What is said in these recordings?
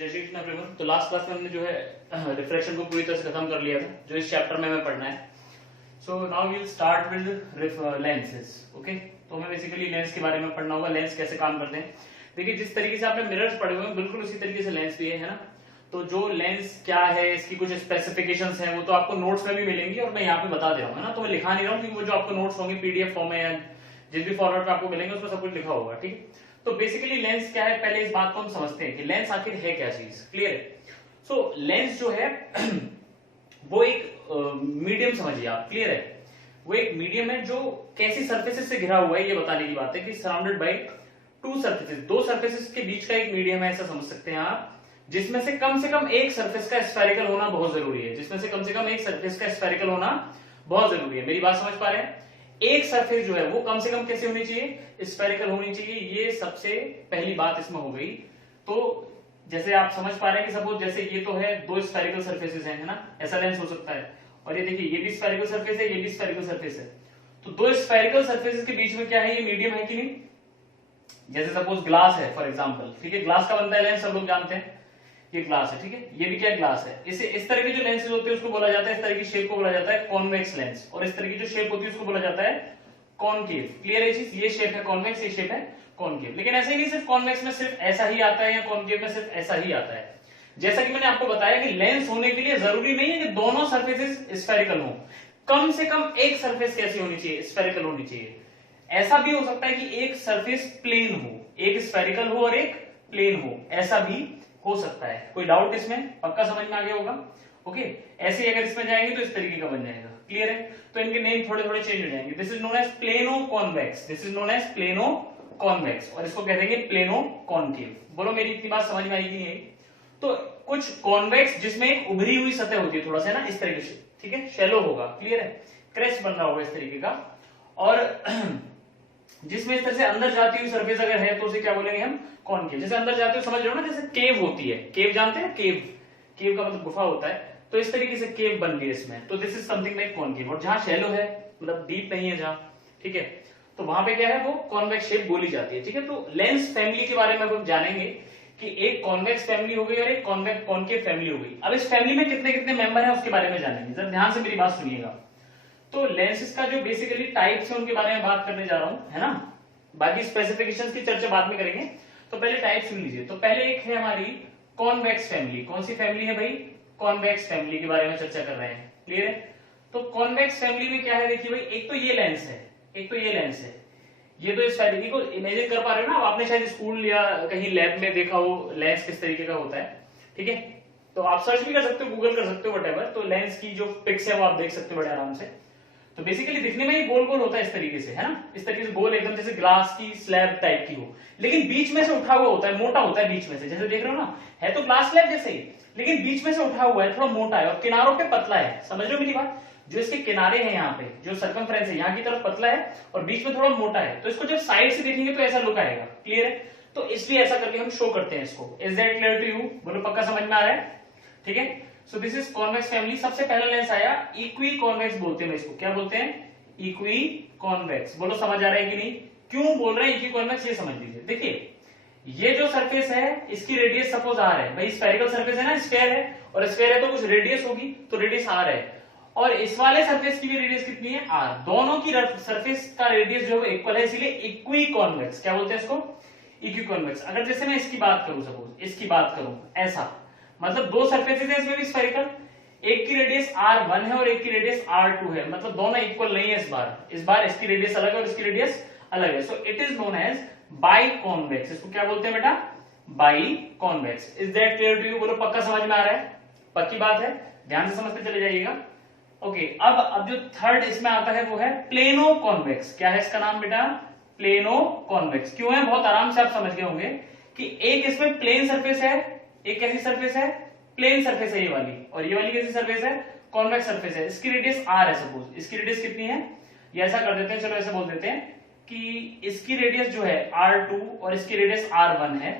जय श्री कृष्ण एवरीवन। तो last class में हमने जो है रिफ्रैक्शन को पूरी तरह से खत्म कर लिया था, जो इस चैप्टर में हमें पढ़ना है। So now we will start with lenses. Okay, तो हमें बेसिकली लेंस के बारे में पढ़ना होगा, लेंस कैसे काम करते हैं। देखिए, जिस तरीके से आपने मिरर्स पढ़े हुए हैं बिल्कुल उसी तरीके से लेंस भी है ना। तो जो लेंस क्या है, इसकी कुछ स्पेसिफिकेशंस हैं, वो तो आपको नोट्स में भी मिलेंगी और मैं यहाँ पे बता दे रहा हूँ, है ना। तो मैं लिखा नहीं रहा हूँ, क्योंकि वो जो आपको नोट्स होंगे पीडीएफ फॉर्म में या जिस भी फॉर्मेट में आपको मिलेंगे उसमें सब कुछ लिखा होगा, ठीक है। तो बेसिकली लेंस क्या है, पहले इस बात को हम समझते हैं कि लेंस आखिर है क्या चीज। क्लियर है। सो लेंस जो है वो एक मीडियम समझिए आप। क्लियर है। वो एक मीडियम है जो कैसी सर्फेसेस से घिरा हुआ है, ये बताने की बात है कि सराउंडेड बाय टू सर्फेसेस, दो सर्फेसेस के बीच का एक मीडियम है, ऐसा समझ सकते हैं आप। जिसमें से कम एक सर्फेस का स्फेरिकल होना बहुत जरूरी है। जिसमें से कम एक सर्फेस का स्फेरिकल होना बहुत जरूरी है। मेरी बात समझ पा रहे हैं। एक सरफेस जो है वो कम से कम कैसे होनी चाहिए, स्फेरिकल होनी चाहिए। ये सबसे पहली बात इसमें हो गई। तो जैसे आप समझ पा रहे हैं कि सपोज जैसे ये तो है, दो स्फेरिकल सरफेसेस हैं, है ना। ऐसा लेंस हो सकता है। और ये देखिए, ये भी स्फेरिकल सरफेस है, ये भी स्फेरिकल सरफेस है। तो दो स्फेरिकल सरफेसेस के बीच में क्या है, ये मीडियम है कि नहीं। जैसे सपोज ग्लास है फॉर एग्जाम्पल, ठीक है। ग्लास का बनता है लेंस, सब लोग जानते हैं। ये ग्लास है, ठीक है। ये भी क्या ग्लास है। इसे इस तरह के जो लेंसेज होते हैं उसको बोला जाता है, इस तरह की शेप को बोला जाता है कॉन्वेक्स लेंस। और इस तरह की जो शेप होती है उसको बोला जाता है कॉनकेव। क्लियर है चीज। ये शेप है कॉन्वेक्स, ये शेप है कॉनकेव। लेकिन ऐसा ही नहीं सिर्फ कॉन्वेक्स में सिर्फ ऐसा ही आता है या कॉनकेव में सिर्फ ऐसा ही आता है। जैसा कि मैंने आपको बताया कि लेंस होने के लिए जरूरी नहीं है कि दोनों सर्फेसेस स्फेरिकल हो। कम से कम एक सर्फेस कैसी होनी चाहिए, स्फेरिकल होनी चाहिए। ऐसा भी हो सकता है कि एक सरफेस प्लेन हो, एक स्फेरिकल हो और एक प्लेन हो, ऐसा भी हो सकता है। कोई डाउट इसमें, पक्का समझ में आ गया होगा। ओके, ऐसे ही अगर इसमें जाएंगे तो इस तरीके का बन जाएगा। क्लियर है। तो इनके नेम थोड़े थोड़े चेंज हो जाएंगे। This is known as plano convex, this is known as plano convex, और इसको कह देंगे प्लेनो कॉनकेव। बोलो मेरी इतनी बात समझ में आई कि नहीं आई। तो कुछ कॉन्वेक्स जिसमें एक उभरी हुई सतह होती है थोड़ा सा ना, इस तरीके से, ठीक है, शैलो होगा। क्लियर है। क्रेस्ट बन रहा होगा इस तरीके का। और जिसमें इस तरह से अंदर जाती हुई सरफेस अगर है तो उसे क्या बोलेंगे हम, कॉनकेव। जैसे अंदर जाते हुए समझ रहे हो ना, जैसे केव होती है। केव जानते हैं, केव, केव का मतलब गुफा होता है। तो इस तरीके से केव बन गई इसमें। तो this is something like concave. और जहां शैलो है, मतलब डीप नहीं है जहां, ठीक है, तो वहां पे क्या है, वो कॉन्वेक्स शेप बोली जाती है। ठीक है। तो लेंस फैमिली के बारे में हम जानेंगे कि एक कॉन्वेक्स फैमिली हो गई और एक कॉनकेव फैमिली हो गई। अब इस फैमिली में कितने कितने मेंबर हैं उसके बारे में जानेंगे। जरा ध्यान से मेरी बात सुनिएगा। तो लेंसेज का जो बेसिकली टाइप्स है उनके बारे में बात करने जा रहा हूं, है ना। बाकी स्पेसिफिकेशंस की चर्चा बाद में करेंगे। तो पहले टाइप सुन लीजिए। तो पहले एक है हमारी कॉन्वेक्स फैमिली। कौन सी फैमिली है भाई, कॉन्वेक्स फैमिली के बारे में चर्चा कर रहे हैं। क्लियर है। तो कॉन्वेक्स फैमिली में क्या है, देखिए भाई, एक तो ये लेंस है, एक तो ये लेंस है। ये तो इस फैमिली को इमेजिन कर पा रहे हो ना। आपने शायद स्कूल या कहीं लैब में देखा हो लेंस किस तरीके का होता है, ठीक है। तो आप सर्च भी कर सकते हो, गूगल कर सकते हो, वटेवर। तो लेंस की जो पिक्स है वो आप देख सकते हो बड़े आराम से। तो बेसिकली दिखने में ही गोल गोल होता है इस तरीके से, है ना। इस तरीके से गोल, एकदम जैसे ग्लास की स्लैब टाइप की हो, लेकिन बीच में से उठा हुआ होता है, मोटा होता है बीच में से। जैसे देख रहे हो ना, है तो ग्लास स्लैब जैसे ही, लेकिन बीच में से उठा हुआ है, थोड़ा मोटा है और किनारों पे पतला है। समझ रहे हो मेरी बात। जो इसके किनारे हैं यहाँ पे, जो सर्कमफ्रेंस है यहाँ की तरफ पतला है और बीच में थोड़ा मोटा है। तो इसको जब साइड से देखेंगे तो ऐसा लुक आएगा। क्लियर है। तो इसलिए ऐसा करके हम शो करते हैं इसको। Is that clear to you. बोलो पक्का समझ में आ रहा है। ठीक है। So this is convex family. सबसे पहला लेंस आया इक्वी कॉन्वेक्स, बोलते हैं इसको। क्या बोलते हैं, इक्वी कॉन्वेक्स। बोलो समझ आ रहा है कि नहीं। क्यों बोल रहे हैं इक्वी कॉन्वेक्स, ये समझ लीजिए। देखिए, ये जो सरफेस है इसकी रेडियस सपोज आर है भाई। स्फेरिकल सरफेस है ना, स्फेयर है, और स्फेयर है तो कुछ रेडियस होगी, तो रेडियस आर है। और इस वाले सरफेस की भी रेडियस कितनी है, आर। दोनों की सरफेस का रेडियस जो है इक्वल है, इसीलिए इक्वी कॉन्वेक्स। क्या बोलते हैं इसको, इक्वी कॉन्वेक्स। अगर जैसे मैं इसकी बात करूं, सपोज इसकी बात करूं, ऐसा मतलब दो सरफेसेस है इसमें भी स्फेरिकल। एक की रेडियस R1 है और एक की रेडियस R2 है, मतलब दोनों इक्वल नहीं है। इस बार इसकी रेडियस अलग है और इसकी रेडियस अलग है। So it is known as biconvex. इसको क्या बोलते हैं बेटा, biconvex. Is that clear to you. बोलो पक्का समझ में आ रहा है, पक्की बात है, ध्यान से समझते चले जाइएगा। ओके, अब जो थर्ड इसमें आता है वो है प्लेनो कॉन्वेक्स। क्या है इसका नाम बेटा, प्लेनो कॉन्वेक्स। क्यों है, बहुत आराम से आप समझ गए होंगे कि एक इसमें प्लेन सरफेस है, एक कैसी सरफेस है, प्लेन सरफेस है ये वाली, और ये वाली कैसी सरफेस है, कॉन्वेक्स सरफेस है। इसकी रेडियस r है सपोज। इसकी रेडियस कितनी है, ये ऐसा कर देते हैं, चलो ऐसे बोल देते हैं कि इसकी रेडियस जो है R2 और इसकी रेडियस R1 है।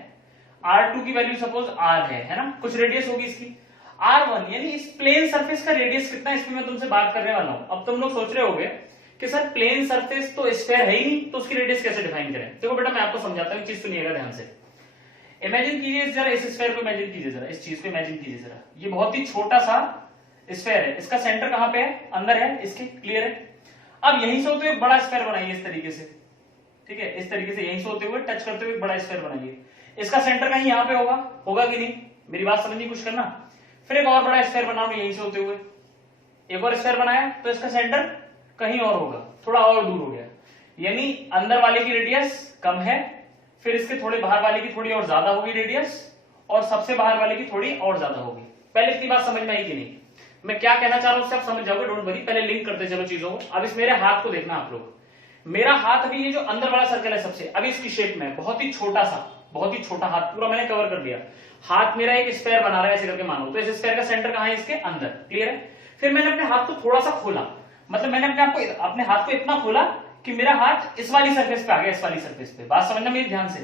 R2 की वैल्यू सपोज r है ना, कुछ रेडियस होगी इसकी R1, यानी इस प्लेन सरफेस का रेडियस कितना है, इसमें मैं तुमसे बात करने वाला हूं। अब तुम लोग सोच रहे होगे कि सर प्लेन सरफेस तो स्फेयर है ही नहीं, तो उसकी रेडियस कैसे डिफाइन करें। देखो बेटा मैं आपको समझाता हूं, चीज सुनिएगा ध्यान से। इमेजिन कीजिए जरा इस स्फीयर को, इमेजिन कीजिए जरा इस चीज को, इमेजिन कीजिए जरा, ये बहुत ही छोटा सा स्फीयर है, इसका सेंटर कहां पे है, अंदर है इसके, क्लियर है। अब यहीं से होते हुए बड़ा स्फीयर बनाइए इस तरीके से, ठीक है, इस तरीके से यहीं से होते हुए टच करते हुए बड़ा स्फीयर बनाइए, इसका सेंटर कहीं यहां पे होगा, होगा कि नहीं, मेरी बात समझने की कोशिश करना। फिर एक और बड़ा स्फीयर बनाओ यहीं से होते हुए, एक और स्फीयर बनाया तो इसका सेंटर कहीं और होगा, थोड़ा और दूर हो गया, यानी अंदर वाले की रेडियस कम है, फिर इसके थोड़े बाहर वाले की थोड़ी और ज्यादा होगी रेडियस, और सबसे बाहर वाले की थोड़ी और ज्यादा होगी। पहले इतनी बात समझ में आई कि नहीं, मैं क्या कहना चाह रहा हूं उससे आप समझ जाओगे, डोंट वरी। पहले लिंक करते चलो चीजों को। अब इस मेरे हाथ को देखना आप लोग, मेरा हाथ अभी ये जो अंदर वाला सर्कल है सबसे, अभी इसकी शेप में बहुत ही छोटा सा, बहुत ही छोटा हाथ पूरा मैंने कवर कर लिया, हाथ मेरा एक स्फीयर बना रहा है ऐसे करके मानो, तो इस स्फीयर का सेंटर कहां है, इसके अंदर, क्लियर है। फिर मैंने अपने हाथ को थोड़ा सा खोला, मतलब मैंने अपने हाथ को इतना खोला कि मेरा हाथ इस वाली सरफेस पे आ गया, इस वाली सरफेस पे, बात समझना मेरे ध्यान से।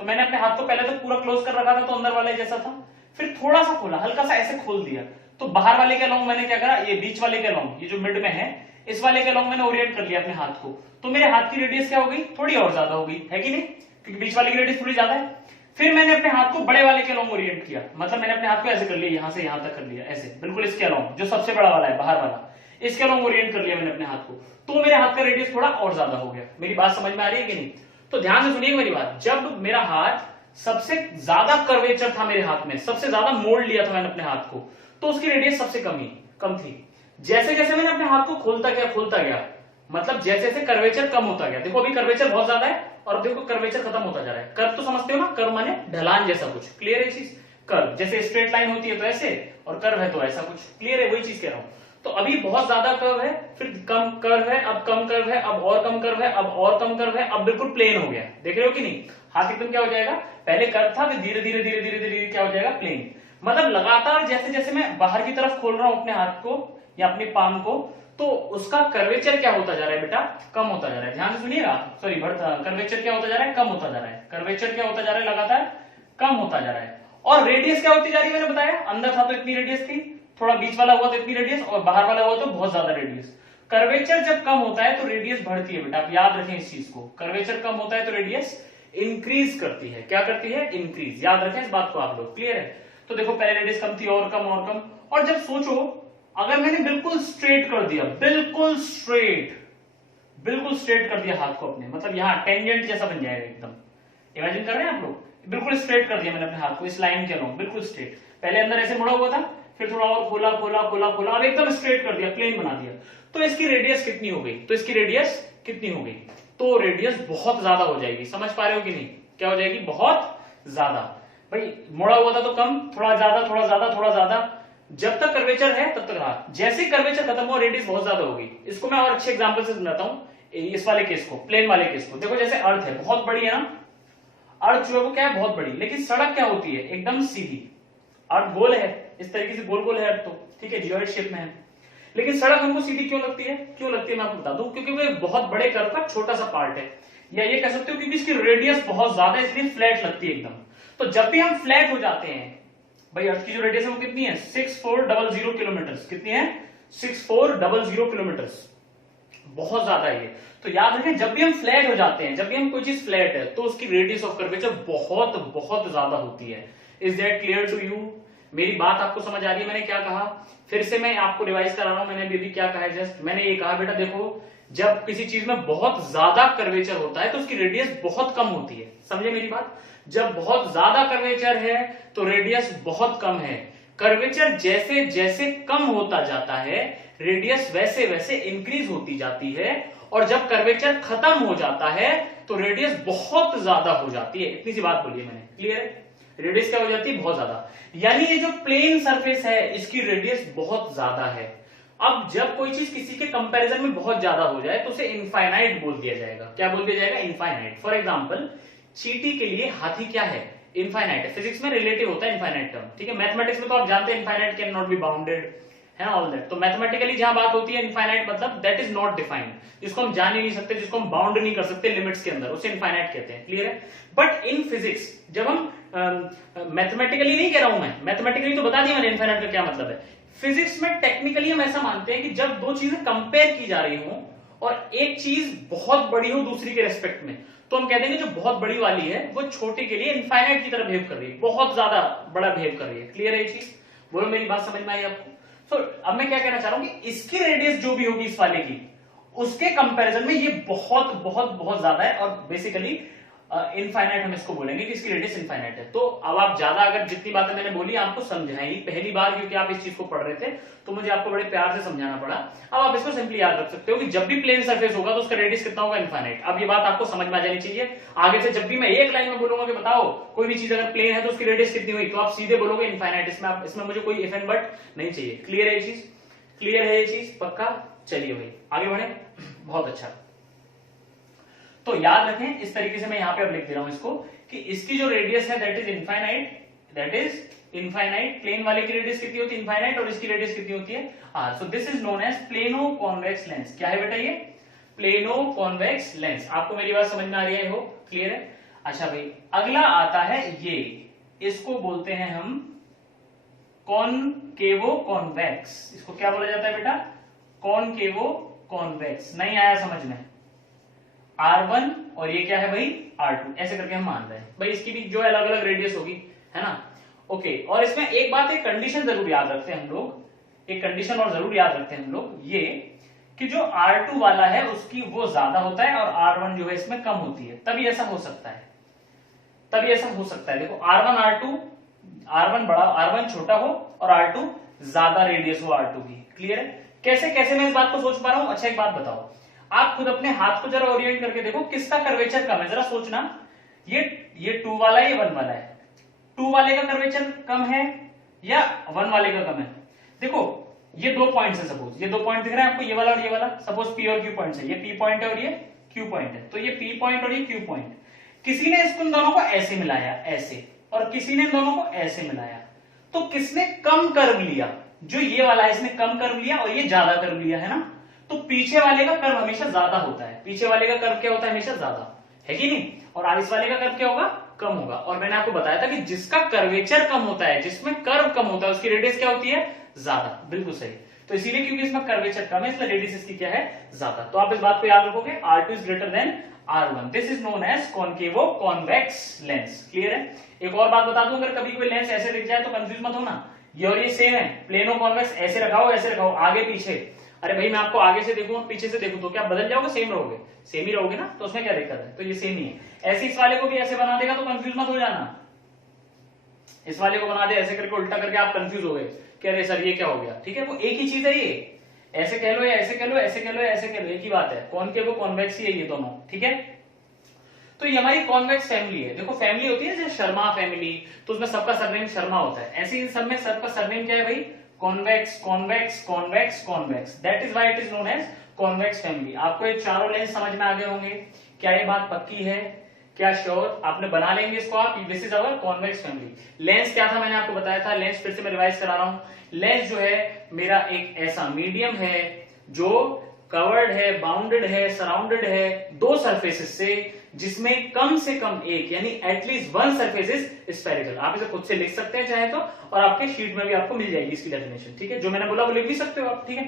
तो मैंने अपने हाथ को पहले तो पूरा क्लोज कर रखा था, तो अंदर वाले जैसा था, फिर थोड़ा सा खोला, हल्का सा ऐसे खोल दिया, तो बाहर वाले के अलोंग मैंने क्या करा, ये बीच वाले के अलोंग, ये जो मिड में है इस वाले के अलोंग मैंने ओरिएंट कर लिया अपने हाथ को, तो मेरे हाथ की रेडियस क्या हो गई, थोड़ी और ज्यादा हो गई, है कि नहीं, क्योंकि बीच वाले की रेडियस थोड़ी ज्यादा है। फिर मैंने अपने हाथ को बड़े वाले के अलोंग ओरिएंट किया, मतलब मैंने अपने हाथ को ऐसे कर लिया, यहां से यहां तक कर लिया, ऐसे बिल्कुल इसके अलोंग, जो सबसे बड़ा वाला है बाहर वाला, इसके अलोंग ओरिएंट कर लिया मैंने अपने हाथ को, तो मेरे हाथ का रेडियस थोड़ा और ज्यादा हो गया। मेरी बात समझ में आ रही है कि नहीं? तो ध्यान से सुनिए मेरी बात, जब मेरा हाथ सबसे ज्यादा कर्वेचर था मेरे हाथ में, सबसे ज्यादा मोड़ लिया था मैंने अपने हाथ को, तो उसकी रेडियस सबसे कम थी। जैसे जैसे मैंने अपने हाथ को खोलता गया, मतलब जैसे जैसे कर्वेचर कम होता गया, देखो अभी कर्वेचर बहुत ज्यादा है और अब देखो कर्वेचर खत्म होता जा रहा है। कर्व तो समझते हो ना, कर्व माने ढलान जैसा कुछ, क्लियर है चीज। कर्व जैसे स्ट्रेट लाइन होती है तो ऐसे, और कर्व है तो ऐसा कुछ, क्लियर है, वही चीज कह रहा हूं। तो अभी बहुत ज्यादा कर्व है, फिर कम कर्व है, अब कम कर्व है, अब और कम कर्व है, अब और कम कर्व है, अब बिल्कुल प्लेन हो गया, देख रहे हो कि नहीं, हाथ एकदम क्या हो जाएगा, पहले कर्व था फिर धीरे धीरे धीरे धीरे धीरे क्या हो जाएगा, प्लेन। मतलब लगातार जैसे जैसे मैं बाहर की तरफ खोल रहा हूं अपने हाथ को या अपनी पाम को, तो उसका कर्वेचर क्या होता जा रहा है बेटा, कम होता जा रहा है। ध्यान से सुनिएगा, सॉरी कर्वेचर क्या होता जा रहा है, कम होता जा रहा है, कर्वेचर क्या होता जा रहा है, लगातार कम होता जा रहा है। और रेडियस क्या होती जा रही है, मैंने बताया, अंदर था तो इतनी रेडियस थी, थोड़ा बीच वाला हुआ तो इतनी रेडियस, और बाहर वाला हुआ तो बहुत ज्यादा रेडियस। कर्वेचर जब कम होता है तो रेडियस बढ़ती है बेटा, आप याद रखें इस चीज को, कर्वेचर कम होता है तो रेडियस इंक्रीज करती है, क्या करती है, इंक्रीज, याद रखें इस बात को आप लोग, क्लियर है। तो देखो पहले रेडियस कम थी और कम और कम, और जब सोचो अगर मैंने बिल्कुल स्ट्रेट कर दिया, बिल्कुल स्ट्रेट कर दिया हाथ को अपने, मतलब यहां टेंजेंट जैसा बन जाएगा एकदम, इमेजिन कर रहे हैं आप लोग, बिल्कुल स्ट्रेट कर दिया मैंने अपने हाथ को इस लाइन के अलोंग, बिल्कुल स्ट्रेट, पहले अंदर ऐसे मुड़ा हुआ था, फिर थोड़ा और खोला खोला खोला खोला, अब एकदम स्ट्रेट कर दिया, प्लेन बना दिया, तो इसकी रेडियस कितनी हो गई, तो रेडियस बहुत ज्यादा हो जाएगी, समझ पा रहे हो कि नहीं, क्या हो जाएगी, बहुत ज्यादा। भाई मुड़ा हुआ था तो कम, थोड़ा ज्यादा थोड़ा ज्यादा थोड़ा ज्यादा, जब तक कर्वेचर है तब तक रहा, जैसे कर्वेचर खत्म हुआ रेडियस बहुत ज्यादा होगी। इसको मैं और अच्छे एग्जांपल से समझाता हूं, इस वाले केस को, प्लेन वाले केस को। देखो जैसे अर्थ है, बहुत बड़ी है ना, अर्थ जो है वो क्या है, बहुत बड़ी, लेकिन सड़क क्या होती है, एकदम सीधी। अर्थ गोल है, इस तरीके से गोल गोल है अर्थ, तो ठीक है, जियोइड शेप में है, लेकिन सड़क हमको सीधी क्यों लगती है, मैं आपको बता दूं, क्योंकि वो एक बहुत बड़े कर्व का छोटा सा पार्ट है, या ये कह सकते हो क्योंकि इसकी रेडियस बहुत ज्यादा है, इसलिए फ्लैट लगती है एकदम। तो जब भी हम फ्लैट हो जाते हैं, भाई अर्थ की जो रेडियस है वो कितनी है, 6400 किलोमीटर, कितनी है, 6400 किलोमीटर, बहुत ज्यादा है ये। तो याद रखें, जब भी हम फ्लैट हो जाते हैं, जब भी हम कोई चीज फ्लैट है, तो उसकी रेडियस ऑफ कर्वेचर बहुत बहुत ज्यादा होती है। Is that clear to you? मेरी बात आपको समझ आ रही है, मैंने क्या कहा, फिर से मैं आपको रिवाइज करा रहा हूं, मैंने अभी क्या कहा है, जस्ट मैंने ये कहा बेटा देखो, जब किसी चीज में बहुत ज्यादा कर्वेचर होता है तो उसकी रेडियस बहुत कम होती है, समझे मेरी बात, जब बहुत ज्यादा कर्वेचर है तो रेडियस बहुत कम है। कर्वेचर जैसे जैसे कम होता जाता है, रेडियस वैसे वैसे इंक्रीज होती जाती है, और जब कर्वेचर खत्म हो जाता है तो रेडियस बहुत ज्यादा हो जाती है। इतनी सी बात बोली मैंने, क्लियर है, रेडियस क्या हो जाती है, बहुत ज्यादा, यानी ये जो प्लेन सरफेस है इसकी रेडियस बहुत ज्यादा है। अब जब कोई चीज किसी के कंपैरिजन में बहुत ज्यादा हो जाए तो उसे इनफाइनाइट बोल दिया जाएगा, क्या बोल दिया जाएगा, इनफाइनाइट। फॉर एग्जाम्पल चींटी के लिए हाथी क्या है, इनफाइनाइट है। फिजिक्स में रिलेटिव होता है इनफाइनाइट टर्म, ठीक है, मैथमेटिक्स में तो आप जानते हैं infinite can not be bounded है ना, ऑल दैट। तो मैथमेटिकली जहां बात होती है इनफाइनाइट मतलब दैट इज नॉट डिफाइंड, जिसको हम जान ही नहीं सकते, जिसको हम बाउंड नहीं कर सकते लिमिट्स के अंदर, उसे इनफाइनाइट कहते हैं, क्लियर है। बट इन फिजिक्स जब हम मैथमेटिकली नहीं कह रहा हूं मैं, मैथमेटिकली तो बता दिया मैंने इनफाइनाइट का क्या मतलब है। फिजिक्स में टेक्निकली हम ऐसा मानते हैं कि जब दो चीजें कंपेयर की जा रही हो और एक चीज बहुत बड़ी हो दूसरी के रेस्पेक्ट में, तो हम कह देंगे जो बहुत बड़ी वाली है वो छोटे के लिए इनफाइनाइट की तरह बिहेव कर रही है, बहुत ज्यादा बड़ा बिहेव कर रही है। क्लियर है ये चीज? बोलो मेरी बात समझ में आई आपको? तो अब मैं क्या कहना चाह रहा हूं कि इसकी रेडियस जो भी होगी इस वाले की, उसके कंपैरिजन में ये बहुत बहुत बहुत ज्यादा है, और बेसिकली इनफाइनाइट हम इसको बोलेंगे कि इसकी रेडियस इनफाइनाइट है। तो अब आप ज्यादा अगर जितनी बातें मैंने बोली आपको समझाई पहली बार, क्योंकि आप इस चीज को पढ़ रहे थे तो मुझे आपको बड़े प्यार से समझाना पड़ा। अब आप इसको सिंपली याद रख सकते हो कि जब भी प्लेन सरफेस होगा तो उसका रेडियस कितना होगा? इनफाइनाइट। अब ये बात आपको समझ में आ जानी चाहिए। आगे से जब भी मैं एक लाइन में बोलूंगा कि बताओ कोई भी चीज अगर प्लेन है तो उसकी रेडियस कितनी हुई, तो आप सीधे बोलोगे इनफाइनाइट। इसमें मुझे कोई इफ एंड बट नहीं चाहिए। क्लियर है ये चीज? क्लियर है ये चीज? पक्का? चलिए भाई आगे बढ़े। बहुत अच्छा। तो याद रखें इस तरीके से मैं यहां पे अब लिख दे रहा हूं इसको कि इसकी जो रेडियस है दैट इज इनफाइनाइट। प्लेन वाले की रेडियस कितनी होती है? इनफाइनाइट। और इसकी रेडियस कितनी होती है? R. So this is known as plano convex lens. क्या है बेटा ये? Plano convex lens. आपको मेरी बात समझ में आ रही है? हो क्लियर है? अच्छा भाई अगला आता है ये, इसको बोलते हैं हम कॉनकेवो कॉन्वेक्स। इसको क्या बोला जाता है बेटा? कॉनकेवो कॉन्वेक्स। नहीं आया समझ में? R1 और ये क्या है भाई? R2। ऐसे करके हम मान रहे हैं भाई इसकी भी जो अलग अलग रेडियस होगी, है ना? ओके। और इसमें एक बात, एक कंडीशन जरूर याद रखते हैं हम लोग, एक कंडीशन और जरूर याद रखते हैं हम लोग, ये कि जो R2 वाला है उसकी वो ज्यादा होता है और R1 जो है इसमें कम होती है, तभी ऐसा हो सकता है। तभी ऐसा हो सकता है। देखो R1 बड़ा, R1 छोटा हो और R2 ज्यादा रेडियस हो R2 की। क्लियर है? कैसे कैसे मैं इस बात को सोच पा रहा हूं? अच्छा एक बात बताओ, आप खुद अपने हाथ को जरा ओरिएंट करके देखो किसका कर्वेचर कम है, जरा सोचना। ये 2 वाला है, ये 1 वाला है। 2 वाले का कर्वेचर कम है या 1 वाले का कम है? देखो ये 2 पॉइंट्स है, सपोज ये 2 पॉइंट दिख रहे हैं आपको, ये वाला और ये वाला। सपोज P और Q पॉइंट्स है, ये P पॉइंट है और ये Q पॉइंट है। तो ये P पॉइंट और ये Q पॉइंट, किसी ने इसको इन दोनों को ऐसे मिलाया, ऐसे, और किसी ने इन दोनों को ऐसे मिलाया, तो किसने कम कर्व लिया? जो ये वाला है इसने कम कर्व लिया और ये ज्यादा कर्व लिया, है ना? तो पीछे वाले का कर्व हमेशा ज्यादा होता है। पीछे वाले का कर्व क्या होता है? हमेशा ज्यादा, है कि नहीं? और आगे वाले का कर्व क्या होगा? कम होगा। और मैंने आपको बताया था कि जिसका कर्वेचर कम होता है, जिसमें कर्व कम होता है, उसकी रेडियस क्या होती है? ज्यादा। बिल्कुल सही। तो इसीलिए क्योंकि इसमें कर्वेचर कम है इसलिए रेडियस इसकी क्या है? ज्यादा। तो आप इस बात को याद रखोगे, R2 is greater than R1। This is known as concavo convex lens. Clear है? एक और बात बता दूं, अगर कभी कोई लेंस ऐसे दिख जाए तो कंफ्यूज मत होना, ये और ये सेम है। प्लेनो कॉन्वेक्स ऐसे रखाओ, ऐसे रखाओ, आगे पीछे। अरे भाई मैं आपको आगे से देखूं और पीछे से देखूं तो क्या बदल जाओगे? सेम रहोगे? सेम ही रहोगे ना, तो उसमें क्या दिक्कत है? तो ये सेम ही है। ऐसे इस वाले को भी ऐसे बना देगा तो कंफ्यूज मत हो जाना। इस वाले को बना दे ऐसे करके, उल्टा करके, आप कंफ्यूज हो गए कि अरे सर ये क्या हो गया। ठीक है? वो एक ही चीज है, ये ऐसे कह लो या ऐसे कह लो, ऐसे कह लो या ऐसे कह लो, एक ही बात है। कॉनकेव कॉन्वेक्स ही है ये दोनों। ठीक है? तो ये हमारी कॉन्वेक्स फैमिली है। देखो फैमिली होती है जैसे शर्मा फैमिली, तो उसमें सबका सरनेम शर्मा होता है। ऐसे इन सब में सबका सरनेम क्या है भाई? Convex convex convex convex. That is why it is known as convex family. आपको ये चारों लेंस समझ में आ गए होंगे। क्या ये बात पक्की है? क्या श्योर? आपने बना लेंगे इसको आप। This is our convex family. Lens क्या था मैंने आपको बताया था। लेंस फिर से मैं रिवाइज करा रहा हूं। लेंस जो है मेरा एक ऐसा मीडियम है जो कवर्ड है, बाउंडेड है, सराउंडेड है 2 सरफेसेस से, जिसमें कम से कम एक यानी एटलीस्ट 1 सरफेस इज स्फेरिकल। आप इसे खुद से लिख सकते हैं चाहे तो, और आपके शीट में भी आपको मिल जाएगी इसकी डेफिनेशन। ठीक है? जो मैंने बोला वो लिख भी सकते हो आप। ठीक है?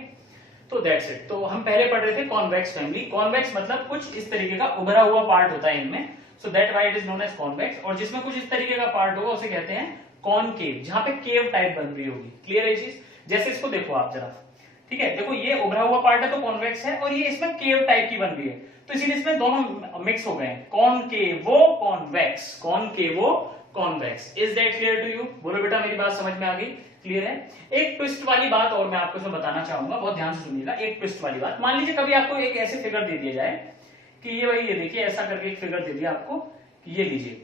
तो दैट्स इट। तो हम पहले पढ़ रहे थे कॉन्वेक्स फैमिली। कॉन्वेक्स मतलब कुछ इस तरीके का उभरा हुआ पार्ट होता है इनमें, so that why it is known as convex. और जिसमें कुछ इस तरीके का पार्ट होगा उसे कहते हैं कॉनकेव, जहां पे केव टाइप बन रही होगी। क्लियर है ये चीज? जैसे इसको देखो आप जरा। ठीक है? देखो ये उभरा हुआ पार्ट है तो कॉन्वेक्स है, और ये इसमें केव टाइप की बन रही है, तो इसीलिए इसमें दोनों मिक्स हो गए हैं। Concave convex, concave convex. Is that clear to you? बोलो बेटा मेरी बात समझ में आ गई? क्लियर है? एक ट्विस्ट वाली बात और मैं आपको इसमें बताना चाहूंगा, बहुत ध्यान से सुनिएगा। एक ट्विस्ट वाली बात, मान लीजिए कभी आपको एक ऐसे फिगर दे दिया जाए कि ये भाई ये देखिए ऐसा करके एक फिगर दे दिया आपको कि ये लीजिए,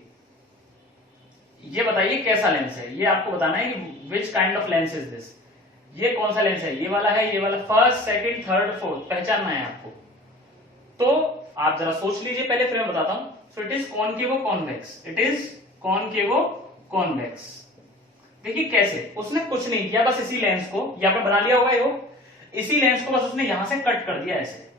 ये बताइए कैसा लेंस है। ये आपको बताना है कि which kind of lens is this. ये कौन सा लेंस है? ये वाला है, ये वाला, फर्स्ट, सेकंड, थर्ड, फोर्थ, पहचानना है आपको। तो आप जरा सोच लीजिए पहले, फिर मैं बताता हूं। सो it is कॉनकेवो convex. It is कॉनकेवो convex. देखिए कैसे, उसने कुछ नहीं किया, बस इसी लेंस को यहां पर बना लिया हुआ है, इसी लेंस को बस उसने यहां से कट कर दिया, ऐसे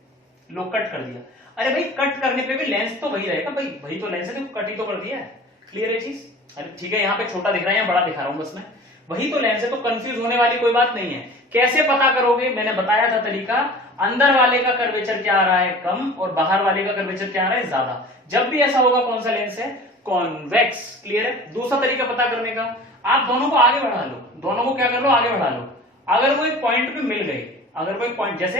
लो कट कर दिया। अरे भाई कट करने पे भी लेंस तो वही रहेगा भाई, वही तो लेंस है, देखो कट ही तो कर दिया है। क्लियर है चीज? अरे ठीक है, यहाँ पे छोटा दिख रहा है, यहाँ बड़ा दिखा रहा हूं बस मैं। वही तो लेंस है, तो कंफ्यूज होने वाली कोई बात नहीं है। कैसे पता करोगे, मैंने बताया था तरीका, अंदर वाले का कर्वेचर क्या आ रहा है कम और बाहर वाले का कर्वेचर क्या आ रहा है ज्यादा। जब भी ऐसा होगा कौन सा लेंस है, कॉन्वेक्स। क्लियर है। दूसरा तरीका पता करने का, आप दोनों को आगे बढ़ा लो, दोनों को क्या कर लो, आगे बढ़ा लो। अगर वो एक पॉइंट पे मिल गए, अगर वो एक पॉइंट जैसे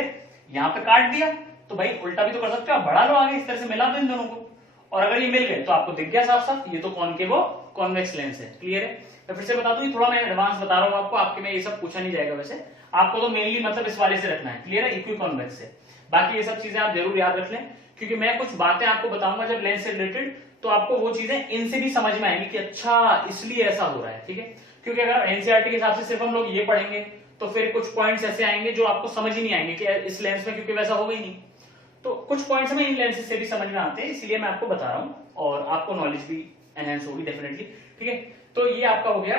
यहां पे काट दिया तो भाई उल्टा भी तो कर सकते हो, आप बढ़ा लो आगे, इस तरह से मिला दो इन दोनों को, और अगर ये मिल गए तो आपको दिख गया साफ साफ ये तो कॉनकेव कॉन्वेक्स लेंस है। क्लियर है। मैं फिर से बता दूं, थोड़ा मैं एडवांस बता रहा हूं आपको, आपके में ये सब पूछा नहीं जाएगा, वैसे आपको तो मेनली मतलब इस वाले से रखना है। क्लियर है, इक्वी कॉन्वेक्स है। बाकी ये सब चीजें आप जरूर याद रख लें, क्योंकि मैं कुछ बातें आपको बताऊंगा जब लेंस से रिलेटेड, तो आपको वो चीजें इनसे भी समझ में आएंगी कि अच्छा इसलिए ऐसा हो रहा है। ठीक है, क्योंकि अगर एनसीईआरटी के हिसाब से सिर्फ हम लोग ये पढ़ेंगे तो फिर कुछ पॉइंट्स ऐसे आएंगे जो आपको समझ ही नहीं आएंगे कि इस लेंस में, क्योंकि वैसा होगा ही नहीं। तो कुछ पॉइंट्स हमें इन लेंसेज से भी समझ में आते हैं, इसलिए मैं आपको बता रहा हूं और आपको नॉलेज भी एनहेंस होगी डेफिनेटली। ठीक है, तो ये आपका हो गया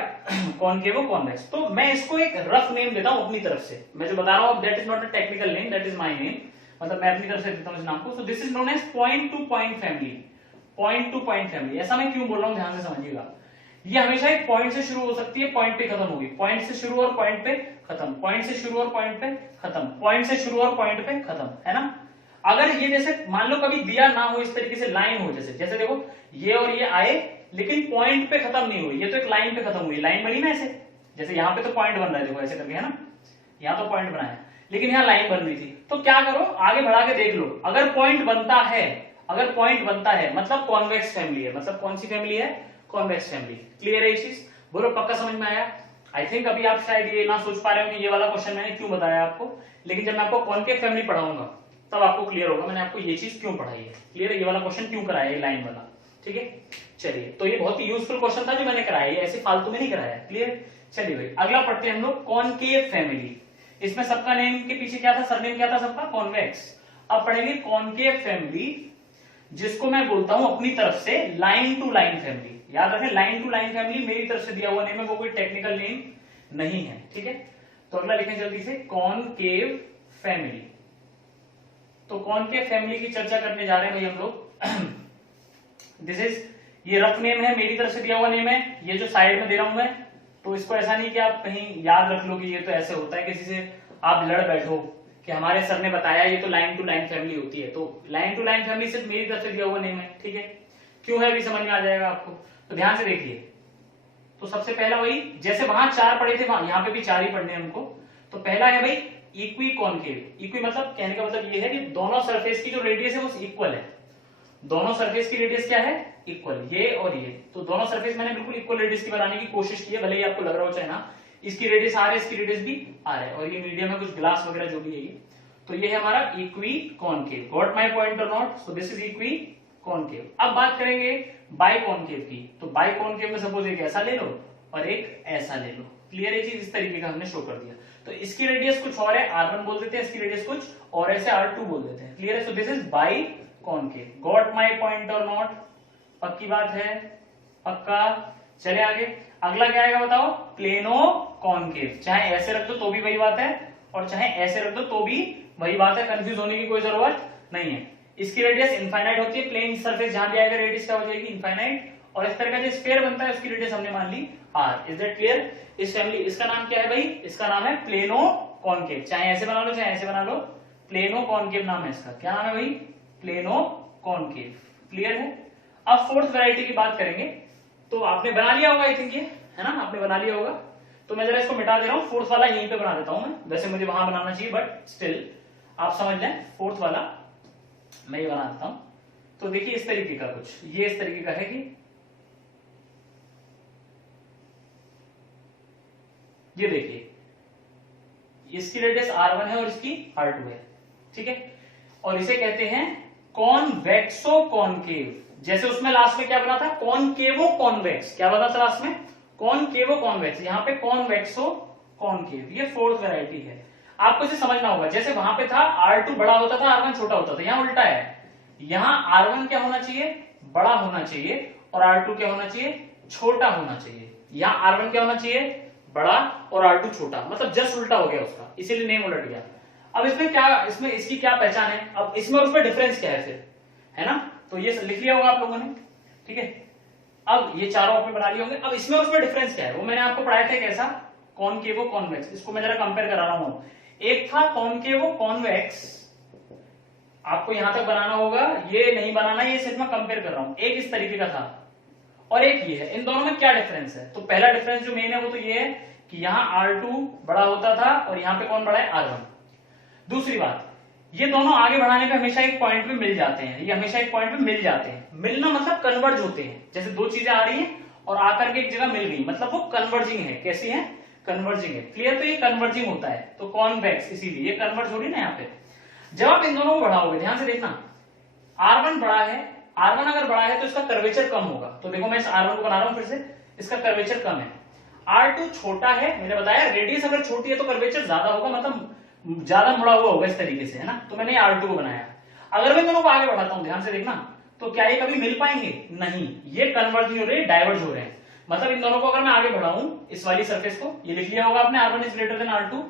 कॉनकेव कॉन्वेक्स। तो मैं इसको एक रफ नेम देता हूं अपनी तरफ से, मैं जो बता रहा हूं that is not a technical name, that is my name, मतलब मैं अपनी तरफ से देता हूं इस नाम को। So this is known as point to point family. Point to point family, ऐसा मैं क्यों बोल रहा हूं ध्यान से समझिएगा। ये हमेशा एक पॉइंट से शुरू हो सकती है, पॉइंट पे खत्म होगी, पॉइंट से शुरू और पॉइंट पे खत्म, पॉइंट से शुरू और पॉइंट पे खत्म, पॉइंट से शुरू और पॉइंट पे खत्म, है ना। अगर ये जैसे मान लो कभी दिया ना हो, इस तरीके से लाइन हो, जैसे देखो ये और ये आए लेकिन पॉइंट पे खत्म नहीं हुई, ये तो एक लाइन पे खत्म हुई, लाइन बनी ना ऐसे, जैसे यहाँ पे तो पॉइंट बन रहा है देखो ऐसे करके, है ना, यहाँ तो पॉइंट बनाया लेकिन यहाँ लाइन बन रही थी। तो क्या करो, आगे बढ़ा के देख लो, अगर पॉइंट बनता है, अगर पॉइंट बनता है मतलब कॉन्वेक्स फैमिली है, मतलब कौन सी फैमिली है, कॉन्वेक्स फैमिली। क्लियर है ये चीज, बोलो पक्का समझ में आया। आई थिंक अभी आप शायद ये ना सोच पा रहे हो कि ये वाला क्वेश्चन मैंने क्यों बताया आपको, लेकिन जब मैं आपको कॉन्केव फैमिली पढ़ाऊंगा तब आपको क्लियर होगा मैंने आपको ये चीज क्यों पढ़ाई है। क्लियर है, ये वाला क्वेश्चन क्यों कराया है, लाइन वाला। ठीक है, चलिए, तो ये बहुत ही यूजफुल क्वेश्चन था जो मैंने कराया है, ऐसे फालतू में नहीं कराया। क्लियर, चलिए भाई अगला पढ़ते हैं हम लोग कॉनकेव फैमिली। इसमें सबका नेम के पीछे क्या था, सरनेम क्या था सबका, कॉन्वेक्स। अब पढ़ेंगे कॉनकेव फैमिली, जिसको मैं बोलता हूं अपनी तरफ से लाइन टू लाइन फैमिली। याद रखें, लाइन टू लाइन फैमिली मेरी तरफ से दिया हुआ नेम है, वो कोई टेक्निकल नेम नहीं है। ठीक है, तो अगला लिखें जल्दी से, कॉनकेव फैमिली। तो कॉनकेव फैमिली की चर्चा करने जा रहे हैं भाई हम लोग। दिस इज, ये रफ नेम है, मेरी तरफ से दिया हुआ नेम है, ये जो साइड में दे रहा हूं मैं, तो इसको ऐसा नहीं कि आप कहीं याद रख लो कि ये तो ऐसे होता है, किसी से आप लड़ बैठो कि हमारे सर ने बताया ये तो लाइन टू लाइन फैमिली होती है। तो लाइन टू लाइन फैमिली सिर्फ मेरी तरफ से दिया हुआ नेम है। ठीक है, क्यों है भी समझ में आ जाएगा आपको, तो ध्यान से देखिए। तो सबसे पहला वही, जैसे वहां 4 पढ़े थे वहां यहाँ पे भी 4 ही पढ़ने हमको। तो पहला है भाई इक्वी कॉनकेव। इक्वी मतलब कहने का मतलब ये है कि दोनों सरफेस की जो रेडियस है वो इक्वल है, दोनों सरफेस की रेडियस क्या है, इक्वल, ये और ये। तो दोनों सरफेस मैंने बिल्कुल इक्वल रेडियस की बनाने की कोशिश की है, भले ही आपको लग रहा हो चाहे ना, इसकी रेडियस आर है, इसकी रेडियस भी आर है, और ये मीडियम है कुछ ग्लास वगैरह जो भी है ये। तो ये है हमारा equiconcave. Got my point or not, so this is equiconcave. अब बात करेंगे बाई कॉनकेव की। तो बाई कॉनकेव में सपोज एक ऐसा ले लो और एक ऐसा ले लो। क्लियर है, चीज इस तरीके का हमने शो कर दिया। तो इसकी रेडियस कुछ और है, R1 बोल देते हैं, इसकी रेडियस कुछ और ऐसे R2 बोल देते हैं। क्लियर है, so this is by concave. Got my point or not, पक्की बात है, पक्का। चले आगे, अगला क्या आएगा बताओ, प्लेनो कॉनकेव। चाहे ऐसे रख दो तो भी वही बात है, और चाहे ऐसे रख दो तो भी वही बात है, कंफ्यूज होने की कोई जरूरत नहीं है। इसकी रेडियस इनफाइनाइट होती है, प्लेन सरफेस जहां भी आएगा रेडियस क्या हो जाएगी, इनफाइनाइट। और इस तरह का जो स्फीयर बनता है उसकी रेडियस हमने मान ली R। Is that clear. इस फैमिली, इसका नाम क्या है भाई, इसका नाम है प्लेनो कॉनकेव। चाहे ऐसे बना लो चाहे ऐसे बना लो, प्लेनो कॉनकेव नाम है इसका। क्या नाम है भाई, प्लेनो कॉनकेव। क्लियर है। अब फोर्थ वैरायटी की बात करेंगे, तो आपने बना लिया होगा आई थिंक, ये है ना, आपने बना लिया होगा। तो मैं जरा इसको मिटा दे रहा हूं, फोर्थ वाला यहीं पे बना देता हूं मैं, वैसे मुझे वहां बनाना चाहिए बट स्टिल आप समझ लें, फोर्थ वाला मैं ये बना देता हूं। तो देखिए इस तरीके का कुछ, ये इस तरीके का है कि ये देखिए इसकी रेडियस R1 है और इसकी R2 है। ठीक है, और इसे कहते हैं कॉन्वेक्सो कॉनकेव। जैसे उसमें लास्ट में क्या बना था, कॉनकेवो कॉन्वेक्स। क्या बना था लास्ट में, कॉनकेवो कॉन्वेक्स, यहाँ पे कॉन्वेक्सो कॉनकेव। ये फोर्थ वैरायटी है, आपको इसे समझना होगा। जैसे वहां पे था R2 बड़ा होता था, R1 छोटा होता था, यहाँ उल्टा है। यहाँ R1 क्या होना चाहिए, बड़ा होना चाहिए, और R2 क्या होना चाहिए, छोटा होना चाहिए। यहाँ R1 क्या होना चाहिए, बड़ा, और R2 छोटा, मतलब जस्ट उल्टा हो गया उसका, इसीलिए नेम उलट गया। अब इसमें क्या, इसमें इसकी क्या पहचान है, अब इसमें और उसमें डिफरेंस क्या है फिर, है ना। तो ये लिख लिया होगा आप लोगों ने। ठीक है, अब ये चारों आपने बना लिए होंगे। अब इसमें उसमें डिफरेंस क्या है वो मैंने आपको पढ़ाया था कैसा, कॉनकेवो कॉन्वेक्स। इसको मैं जरा कंपेयर करा रहा हूं। एक था कॉनकेवो कॉन्वेक्स, आपको यहां तक बनाना होगा, ये नहीं बनाना, ये सिर्फ मैं कंपेयर कर रहा हूं। एक इस तरीके का था और एक ये है। इन दोनों में क्या डिफरेंस है? तो पहला डिफरेंस जो मेन है वो तो ये है कि यहाँ R2 बड़ा होता था और यहाँ पे कौन बड़ा है? R1। दूसरी बात, ये दोनों आगे बढ़ाने पे हमेशा एक पॉइंट पे मिल जाते हैं, ये हमेशा एक पॉइंट पे मिल जाते हैं। मिलना मतलब कन्वर्ज होते हैं। जैसे दो चीजें आ रही हैं और आकर के एक जगह मिल गई, मतलब वो कन्वर्जिंग है। कैसी है? कन्वर्जिंग है। क्लियर? तो ये कन्वर्जिंग होता है, तो कॉन्वेक्स, इसीलिए ये कन्वर्ज हो रही ना यहाँ पे। जब आप इन दोनों को बढ़ाओगे, ध्यान से देखना, R1 बड़ा है, R1 अगर बड़ा है तो इसका कर्वेचर कम होगा। तो देखो मैं इस R1 को बना रहा हूं फिर से, इसका कर्वेचर कम है। R2 छोटा है, मैंने बताया रेडियस अगर छोटी है तो कर्वेचर ज्यादा होगा, मतलब ज्यादा मुड़ा हुआ होगा इस तरीके से, है ना। तो मैंने R2 को बनाया। अगर मैं दोनों को आगे बढ़ाता हूं, ध्यान से देखना, तो क्या ये कभी मिल पाएंगे? नहीं, ये कन्वर्ज नहीं हो रहे, डाइवर्ज हो रहे हैं। मतलब इन दोनों को अगर मैं आगे बढ़ाऊं, इस वाली सरफेस को, ये लिख लिया होगा आपने, R1 is greater then R2।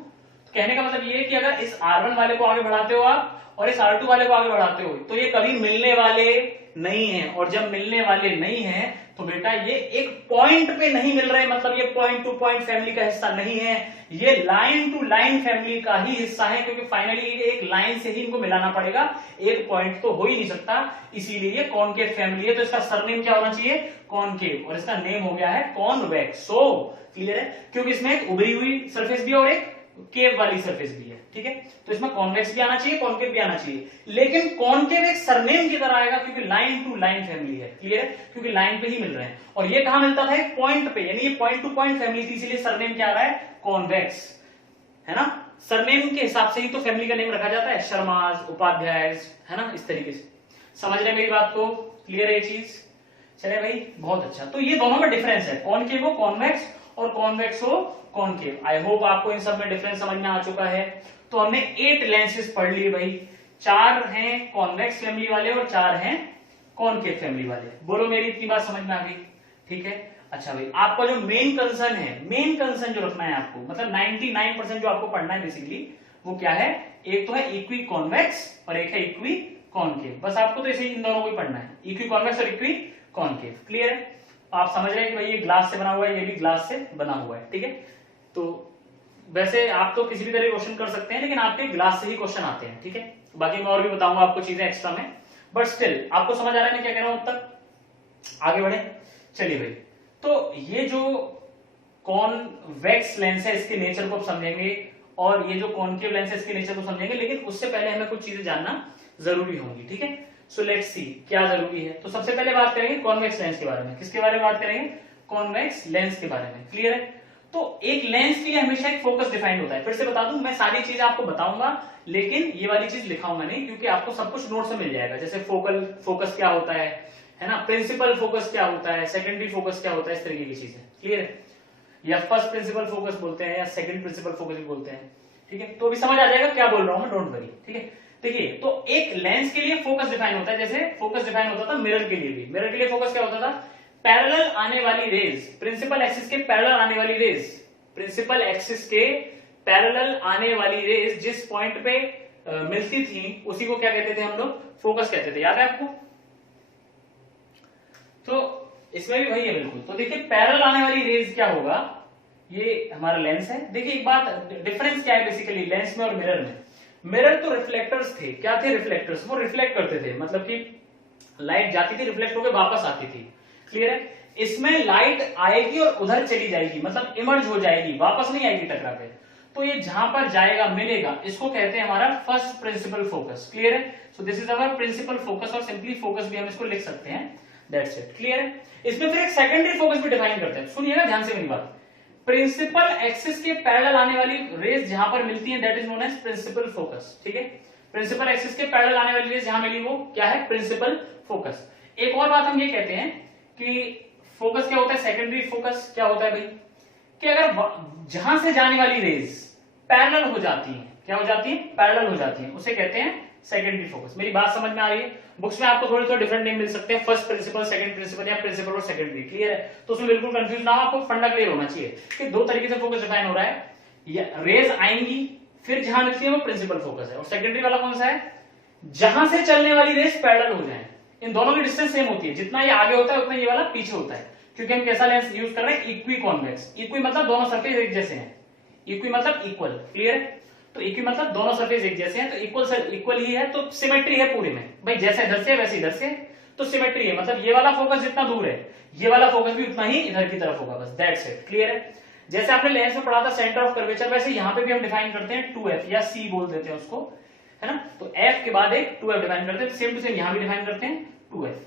तो कहने का मतलब ये है कि अगर इस R1 वाले को आगे बढ़ाते हो आप और इस R2 वाले को आगे बढ़ाते हो तो ये कभी मिलने वाले नहीं है। और जब मिलने वाले नहीं है तो बेटा ये एक पॉइंट पे नहीं मिल रहे, मतलब ये पॉइंट टू पॉइंट फैमिली का हिस्सा नहीं है, ये लाइन टू लाइन फैमिली का ही हिस्सा है, क्योंकि फाइनली एक लाइन से ही इनको मिलाना पड़ेगा, एक पॉइंट तो हो ही नहीं सकता। इसीलिए ये कॉनकेव फैमिली है। तो इसका सरनेम क्या होना चाहिए? कॉनकेव, और इसका नेम हो गया है कॉन्वेक्स। सो क्लियर है? क्योंकि इसमें एक उभरी हुई सरफेस भी और एक केव वाली सरफेस भी है, ठीक है। तो इसमें कॉन्वेक्स भी आना चाहिए, कॉनकेव भी आना चाहिए, लेकिन कॉनकेव एक सरनेम की तरह आएगा क्योंकि लाइन टू लाइन फैमिली है। क्लियर है? क्योंकि लाइन पे ही मिल रहे हैं। और ये कहां मिलता था? एक पॉइंट पे, यानी ये पॉइंट टू पॉइंट फैमिली थी, इसीलिए सरनेम क्या आ रहा है? कॉन्वेक्स, है ना। सरनेम के हिसाब से ही तो फैमिली का नेम रखा जाता है, शर्माज, उपाध्याय, है ना, इस तरीके से। समझ रहे मेरी बात को? क्लियर है ये चीज? चले भाई, बहुत अच्छा। तो ये दोनों में डिफरेंस है, कॉनकेव कॉन्वेक्स और कॉन्वेक्स हो कॉनकेव। आई होप आपको इन सब में डिफरेंस समझ में आ चुका है। तो हमने 8 लेंसेज पढ़ लिए भाई, 4 हैं कॉन्वेक्स फैमिली वाले और 4 हैं कॉनकेव फैमिली वाले। बोलो मेरी इतनी बात समझ में आ गई? ठीक है। अच्छा भाई, आपका जो मेन कंसर्न है, मेन कंसर्न जो रखना है आपको, मतलब 99% जो आपको पढ़ना है बेसिकली, वो क्या है? एक तो है इक्वी कॉन्वेक्स और एक है इक्वी कॉनकेव। बस आपको तो इसे इन दोनों को ही पढ़ना है, इक्वी कॉन्वेक्स और इक्वी कॉनकेव। क्लियर है? आप समझ रहे हैं कि भाई ये ग्लास से बना हुआ है, ये भी ग्लास से बना हुआ है, ठीक है। तो वैसे आप तो किसी भी तरह क्वेश्चन कर सकते हैं, लेकिन आपके ग्लास से ही क्वेश्चन आते हैं, ठीक है। बाकी मैं और भी बताऊंगा आपको चीजें एक्स्ट्रा में, बट स्टिल आपको समझ आ रहा है मैं क्या कह रहा हूं अब तक? आगे बढ़े, चलिए भाई। तो ये जो कॉन्वेक्स लेंस है इसके नेचर को आप समझेंगे, और ये जो कॉनकेव लेंस है इसके नेचर को समझेंगे, लेकिन उससे पहले हमें कुछ चीजें जानना जरूरी होंगी, ठीक है। सो लेट्स सी क्या जरूरी है। तो सबसे पहले बात करेंगे कॉन्वेक्स लेंस के बारे में। किसके बारे में बात करेंगे? कॉन्वेक्स लेंस के बारे में। क्लियर है? तो एक लेंस के लिए हमेशा एक फोकस डिफाइंड होता है। फिर से बता दूं, मैं सारी चीजें आपको बताऊंगा, लेकिन ये वाली चीज लिखाऊंगा नहीं, क्योंकि आपको सब कुछ नोट से मिल जाएगा। जैसे फोकल फोकस क्या होता है ना, प्रिंसिपल फोकस क्या होता है, सेकेंडरी फोकस क्या होता है, इस तरीके की चीजें। क्लियर है? या फर्स्ट प्रिंसिपल फोकस बोलते हैं या सेकंड प्रिंसिपल फोकस भी बोलते हैं, ठीक है। तो अभी समझ आ जाएगा क्या बोल रहा हूं मैं, डोंट वरी, ठीक है। देखिए, तो एक लेंस के लिए फोकस डिफाइन होता है, जैसे फोकस डिफाइन होता था मिरर के लिए भी। मिरर के लिए फोकस क्या होता था? पैरेलल आने वाली रेज, प्रिंसिपल एक्सिस के पैरेलल आने वाली रेज, प्रिंसिपल एक्सिस के पैरेलल आने वाली रेज जिस पॉइंट पे मिलती थी उसी को क्या कहते थे हम लोग? फोकस कहते थे। याद है आपको? तो इसमें भी वही है बिल्कुल। तो देखिए, पैरेलल आने वाली रेज क्या होगा? ये हमारा लेंस है। देखिए एक बात, डिफरेंस क्या है बेसिकली लेंस में और मिरर में? मिरर तो रिफ्लेक्टर्स थे। क्या थे रिफ्लेक्टर्स? वो रिफ्लेक्ट करते थे, मतलब कि लाइट जाती थी, रिफ्लेक्ट होकर वापस आती थी। क्लियर है? इसमें लाइट आएगी और उधर चली जाएगी, मतलब इमर्ज हो जाएगी, वापस नहीं आएगी टकरा के। तो ये जहां पर जाएगा, मिलेगा, इसको कहते हैं हमारा फर्स्ट प्रिंसिपल फोकस। क्लियर है? So this is our principal focus, और सिंपली फोकस भी हम इसको लिख सकते हैं। That's it. क्लियर है? इसमें फिर एक सेकेंडरी फोकस भी डिफाइन करते हैं। सुनिएगा ध्यान से मेरी बात। प्रिंसिपल एक्सिस के पैरेलल आने वाली रेज जहां पर मिलती है, that is known as principal focus. ठीक है? प्रिंसिपल एक्सिस के पैरेलल आने वाली रेज जहां मिली वो क्या है? Principal focus. एक और बात हम ये कहते हैं कि फोकस क्या होता है, सेकेंडरी फोकस क्या होता है भाई, कि अगर जहां से जाने वाली रेज पैरेलल हो जाती है, क्या हो जाती है? पैरेलल हो जाती है, उसे कहते हैं सेकेंडरी फोकस। मेरी बात समझ में आ रही है? बुक्स में आपको थोड़े थोड़े डिफरेंट नेम मिल सकते हैं, फर्स्ट प्रिंसिपल, सेकंड प्रिंसिपल, या प्रिंसिपल और सेकेंडरी। क्लियर है? तो उसमें बिल्कुल कंफ्यूज ना हो, आपको फंडा क्लियर होना चाहिए कि दो तरीके से फोकस डिफाइन हो रहा है। रेज आएंगी, फिर जहां मिलती है वो प्रिंसिपल फोकस है, और सेकेंडरी वाला कौन सा है? जहां से चलने वाली रेज पैरेलल हो जाए, इन दोनों की डिस्टेंस सेम होती है, जितना ये आगे होता है उतना ये वाला पीछे होता है, क्योंकि हम कैसा लेंस यूज कर रहे हैं, इक्वी कॉन्वेक्स। इक्वी मतलब दोनों सरफेस एक जैसे हैं, इक्वी मतलब इक्वल, क्लियर है। तो इक्वी मतलब दोनों सरफेस एक जैसे हैं, तो इक्वल ही है, तो सिमेट्री है पूरे में भाई, जैसे इधर से वैसे इधर से, तो सिमेट्री है, मतलब ये वाला फोकस जितना दूर है ये वाला फोकस भी उतना ही इधर की तरफ होगा, बस दैट्स इट, क्लियर है। जैसे आपने लेंस में पढ़ा था सेंटर ऑफ कर्वेचर, वैसे यहाँ पे भी हम डिफाइन करते हैं 2f या c बोल देते हैं उसको, है ना। तो f के बाद एक 2f डिफाइन करते हैं, सेम टू सेम यहाँ भी डिफाइन करते हैं 2f।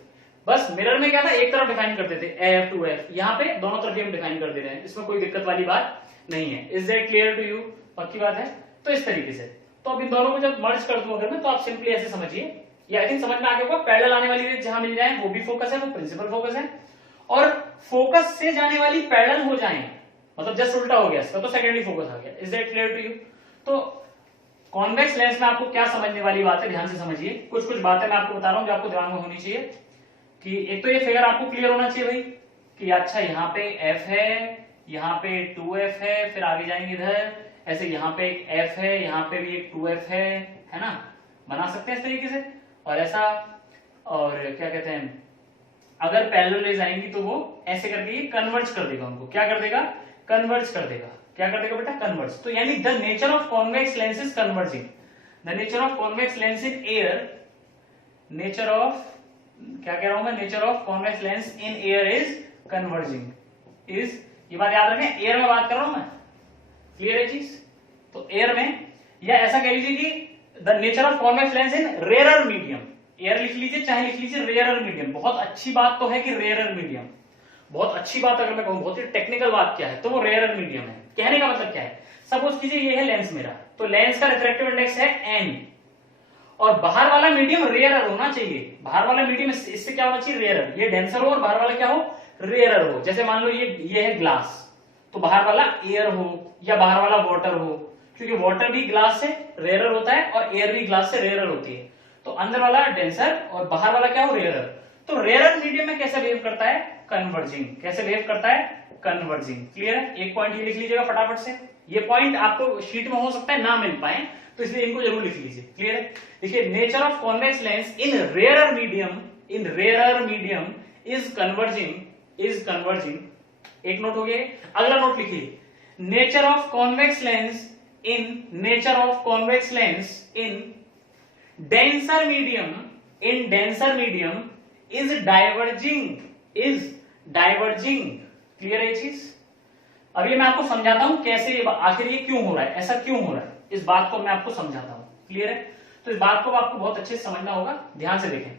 बस मिरर में क्या था, एक तरफ डिफाइन करते थे f 2f, यहाँ पे दोनों तरफ हम डिफाइन कर दे रहे हैं, इसमें कोई दिक्कत वाली बात नहीं है। Is that clear to you? पक्की बात है। तो इस तरीके से, तो अब इन दोनों को जब मर्ज कर दूं अगर मैं, तो आप सिंपली ऐसे समझिए, ये आई थिंक समझ में आ गया होगा। पैरेलल आने वाली रेज जहां मिल जाए वो भी फोकस है, वो प्रिंसिपल फोकस है, और फोकस से जाने वाली पैरेलल हो जाए, मतलब जस्ट उल्टा हो गया इसका, तो सेकेंडरी फोकस आ गया। Is that clear to you? तो कॉन्वेक्स लेंस में आपको क्या समझने वाली बात है, ध्यान से समझिए। कुछ कुछ बातें मैं आपको बता रहा हूं जो आपको दिमाग में होनी चाहिए, कि एक तो ये फिगर आपको क्लियर होना चाहिए भाई, कि अच्छा यहाँ पे f है, यहाँ पे 2f है, फिर आगे जाएंगे इधर, ऐसे यहाँ पे एक f है, यहाँ पे भी एक 2f है ना, बना सकते हैं इस तरीके से। और ऐसा, और क्या कहते हैं, अगर पैरेलल रेज आएंगी तो वो ऐसे करके ये कन्वर्ज कर देगा उनको, क्या कर देगा, कन्वर्ज कर देगा। क्या कर देगा बेटा, कन्वर्ज। तो यानी the nature of convex lens is converging, the nature of convex lens in air, nature of, क्या कह रहा हूं मैं, nature of convex lens in air is converging, is, ये बात याद रखें, एयर में बात कर रहा हूं मैं, क्लियर है चीज। तो एयर में, या ऐसा कह लीजिए कि the nature of convex lens in rarer medium, air लिख लीजिए चाहे लिख लीजिए रेयरर मीडियम। बहुत अच्छी बात तो है कि रेयरर मीडियम, बहुत अच्छी बात अगर मैं कहूं, बहुत ही टेक्निकल बात क्या है, तो वो रेयरर मीडियम है। कहने का मतलब क्या है, सपोज कीजिए ये है लेंस मेरा, तो लेंस का रिफ्रैक्टिव इंडेक्स है n, और बाहर वाला मीडियम रेयरर होना चाहिए, बाहर वाला मीडियम इससे क्या होना चाहिए, रेयरर, ये डेंसर हो और बाहर वाला क्या हो, रेयरर हो। जैसे मान लो ये है ग्लास, तो बाहर वाला एयर हो या बाहर वाला वाटर हो, क्योंकि वाटर भी ग्लास से रेयरर होता है और एयर भी ग्लास से रेयरर होती है, तो अंदर वाला डेंसर और बाहर वाला क्या हो, रेयरर। तो रेयरर मीडियम में कैसे बिहेव करता है, कन्वर्जिंग, कैसे बिहेव करता है, कन्वर्जिंग, क्लियर है। एक पॉइंट ये लिख लीजिएगा फटाफट से, ये पॉइंट आपको शीट में हो सकता है ना मिल पाए, तो इसलिए इनको जरूर लिख लीजिए, क्लियर है। देखिए, nature of convex lens in rarer medium is converging, एक नोट हो गया। अगला नोट लिखिए, nature of convex lens in denser medium is diverging, clear है ये चीज। अब ये मैं आपको समझाता हूं कैसे ये आखिर ये क्यों हो रहा है, ऐसा क्यों हो रहा है, इस बात को मैं आपको समझाता हूं, क्लियर है। तो इस बात को आपको बहुत अच्छे से समझना होगा, ध्यान से देखें।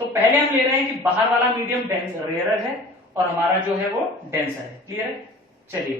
तो पहले हम ले रहे हैं कि बाहर वाला मीडियम रेयरर है और हमारा जो है वो डेंसर है, क्लियर है। चलिए